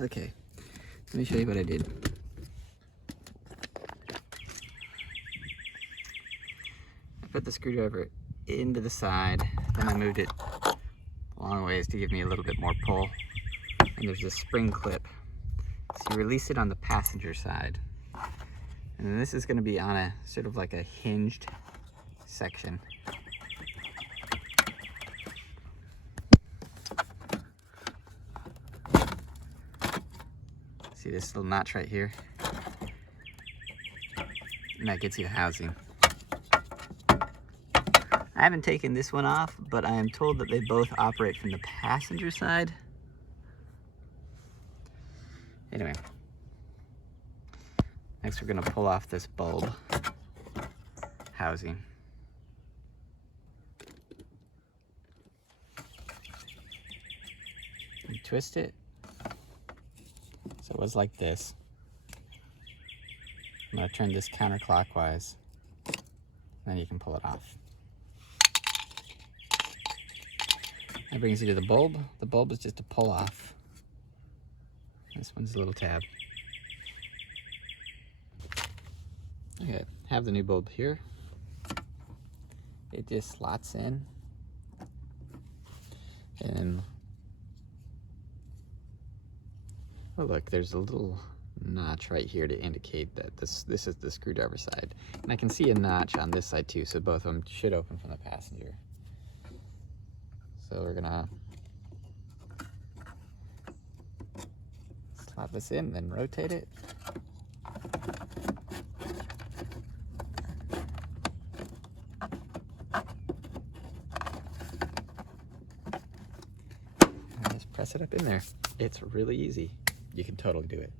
Okay, let me show you what I did. I put the screwdriver into the side, then I moved it a long ways to give me a little bit more pull. And there's this spring clip. So you release it on the passenger side. And then this is going to be on a sort of like a hinged section. See this little notch right here? And that gets you housing. I haven't taken this one off, but I am told that they both operate from the passenger side. Anyway, next we're going to pull off this bulb housing. You twist it so it was like this. I'm going to turn this counterclockwise, then you can pull it off. That brings you to the bulb. The bulb is just a pull off. This one's a little tab. Okay, have the new bulb here. It just slots in. And oh look, there's a little notch right here to indicate that this is the screwdriver side. And I can see a notch on this side too, so both of them should open from the passenger. So we're gonna slot this in, then rotate it. And just press it up in there. It's really easy. You can totally do it.